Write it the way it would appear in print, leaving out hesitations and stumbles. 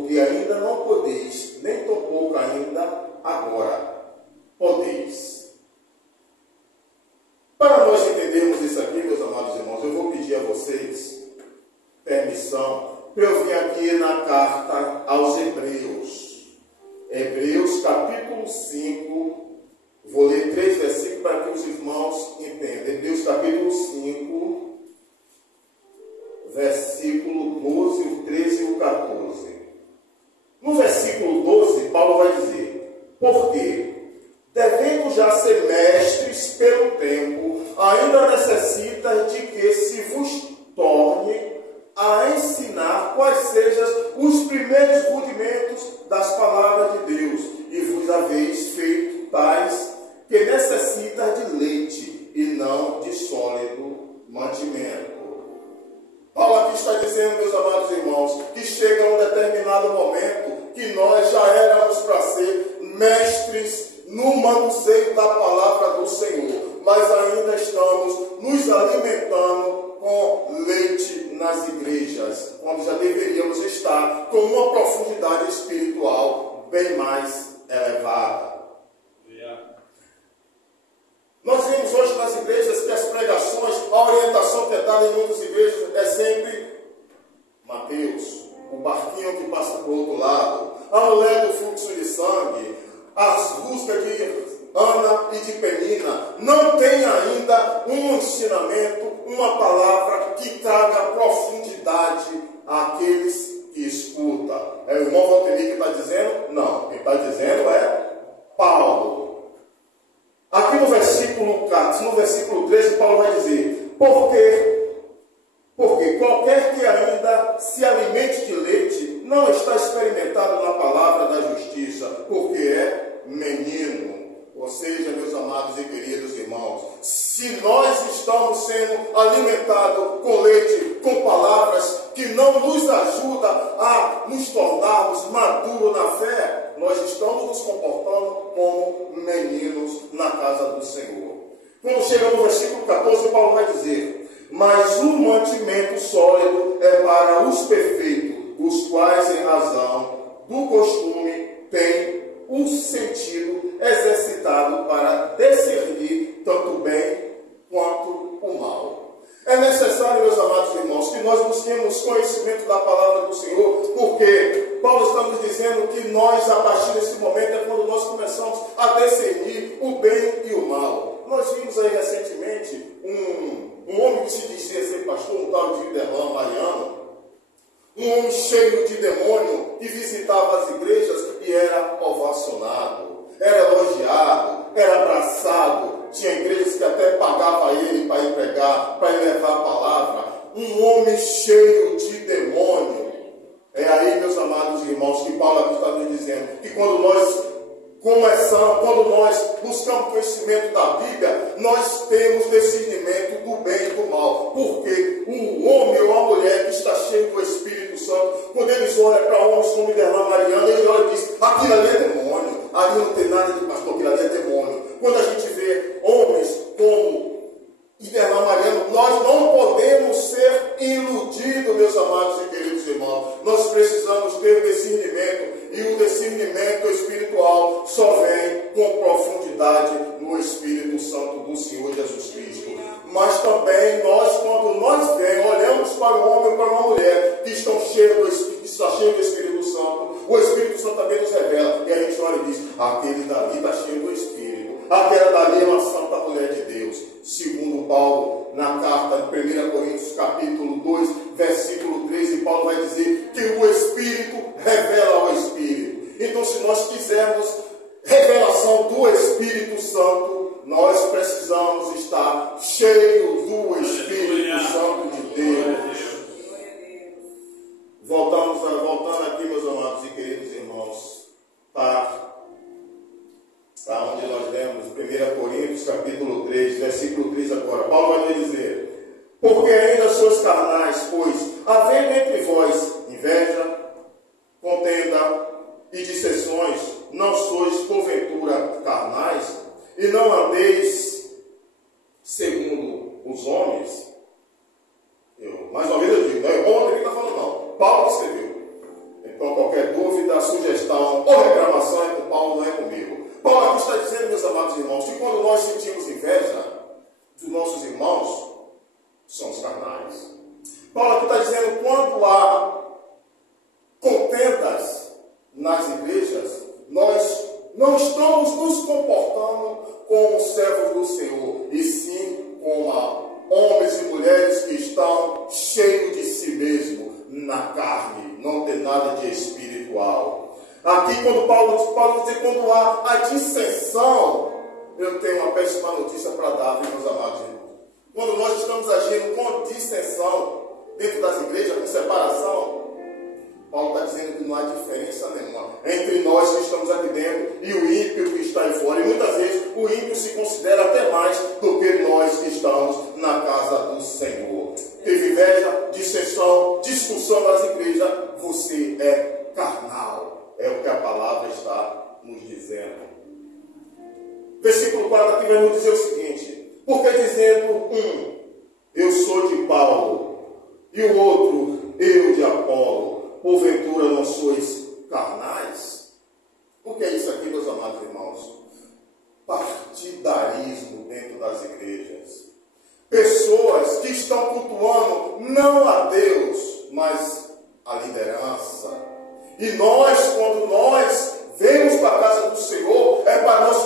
porque ainda não podeis, nem tampouco ainda agora podeis. Para nós entendermos isso aqui, meus amados irmãos, eu vou pedir a vocês permissão para eu vir aqui na carta aos Hebreus. Hebreus capítulo 5, vou ler 3 versículos para que os irmãos entendam. Hebreus capítulo 5, versículo 12, o 13 e o 14. No versículo 12, Paulo vai dizer: porque, devendo já ser mestres pelo tempo, ainda necessita de que se vos torne a ensinar quais sejam os primeiros rudimentos das palavras de Deus, e vos haveis feito tais que necessita de leite e não de sólido mantimento. Paulo aqui está dizendo, meus amados irmãos, que chega um determinado momento que nós já éramos para ser mestres no manuseio da palavra do Senhor, mas ainda estamos nos alimentando com leite nas igrejas, quando já deveríamos estar com uma profundidade espiritual bem mais elevada. Nós vemos hoje nas igrejas que as pregações, a orientação que é dada em muitas igrejas é sempre Mateus, o barquinho que passa para o outro lado, a mulher do fluxo de sangue, as buscas de Ana e de Penina. Não tem ainda um ensinamento, uma palavra que traga profundidade àqueles que escutam. É o irmão Valtemir que está dizendo? Não, quem está dizendo é Paulo. Aqui no versículo 13, Paulo vai dizer: porque qualquer que ainda se alimente de leite não está experimentado na palavra da justiça, porque é menino. Ou seja, meus amados e queridos irmãos, se nós estamos sendo alimentados com leite, com palavras que não nos ajudam a nos tornarmos maduros na fé, nós estamos nos comportando como meninos na casa do Senhor. Quando chega no versículo 14, Paulo vai dizer: mas o mantimento sólido é para os perfeitos, os quais, em razão do costume, têm o sentido exercitado para discernir tanto o bem quanto o mal. É necessário, meus amados irmãos, que nós busquemos conhecimento da palavra do Senhor, porque Paulo está nos dizendo que nós, a partir desse momento, é quando nós começamos a discernir o bem e o mal. Nós vimos aí recentemente um homem que se dizia ser pastor, um tal de Derlan Mariano, um homem cheio de demônio que visitava as igrejas e era ovacionado, era elogiado, era abraçado. Tinha igrejas que até pagavam ele para ir pregar, para ir levar a palavra. Um homem cheio de demônio. É aí, meus amados irmãos, que Paulo aqui está nos dizendo que quando nós buscamos conhecimento da Bíblia, nós temos discernimento do bem e do mal. Porque o homem ou a mulher que está cheio do Espírito Santo, quando eles olham para homens como Derlan Mariano, eles olham e dizem: aquilo ali é demônio, ali não tem nada de pastor, aquilo ali é demônio. Quando a gente vê homens como Derlan Mariano, nós não podemos ser iludidos, meus amados e queridos irmãos. Nós precisamos ter discernimento, e o discernimento espiritual só vem com profundidade no Espírito Santo do Senhor Jesus Cristo. Mas também nós, quando nós olhamos para um homem ou para uma mulher que está cheio do Espírito Santo, o Espírito Santo também nos revela, e a gente olha e diz: aquele dali está cheio do Espírito, aquela dali é uma santa mulher de Deus. Segundo Paulo, na carta de 1 Coríntios capítulo 2, versículo 13, Paulo vai dizer que o Espírito revela ao Espírito. Então, se nós quisermos revelação do Espírito Santo, nós precisamos estar cheios do Espírito Santo de Deus. Voltando aqui, meus amados e queridos irmãos, para onde nós lemos, 1 Coríntios capítulo 3, versículo 3 agora. Paulo vai dizer: porque ainda sois carnais, pois, havendo entre vós inveja, contenda e dissensões, não sois porventura carnais, e não andeis segundo os homens? Mais uma vez eu digo, não é o homem que está falando, não. Paulo que escreveu. Então, qualquer Paulo aqui está dizendo, quando há contendas nas igrejas, nós não estamos nos comportando como servos do Senhor, e sim como homens e mulheres que estão cheios de si mesmo, na carne, não tem nada de espiritual. Aqui, quando Paulo diz, quando há a dissensão, eu tenho uma péssima notícia para dar, meus amados irmãos. Quando nós estamos agindo com dissensão dentro das igrejas, com separação, Paulo está dizendo que não há diferença nenhuma entre nós que estamos aqui dentro e o ímpio que está aí fora. E muitas vezes o ímpio se considera até mais do que nós que estamos na casa do Senhor. Teve inveja, dissensão, discussão nas igrejas, você é carnal. É o que a palavra está nos dizendo. Versículo 4 aqui vai nos dizer o seguinte: porque dizendo eu sou de Paulo, e o outro, eu de Apolo, porventura não sois carnais? O que é isso aqui, meus amados irmãos? Partidarismo dentro das igrejas. Pessoas que estão cultuando não a Deus, mas a liderança. E nós, quando nós vemos para a casa do Senhor, é para nós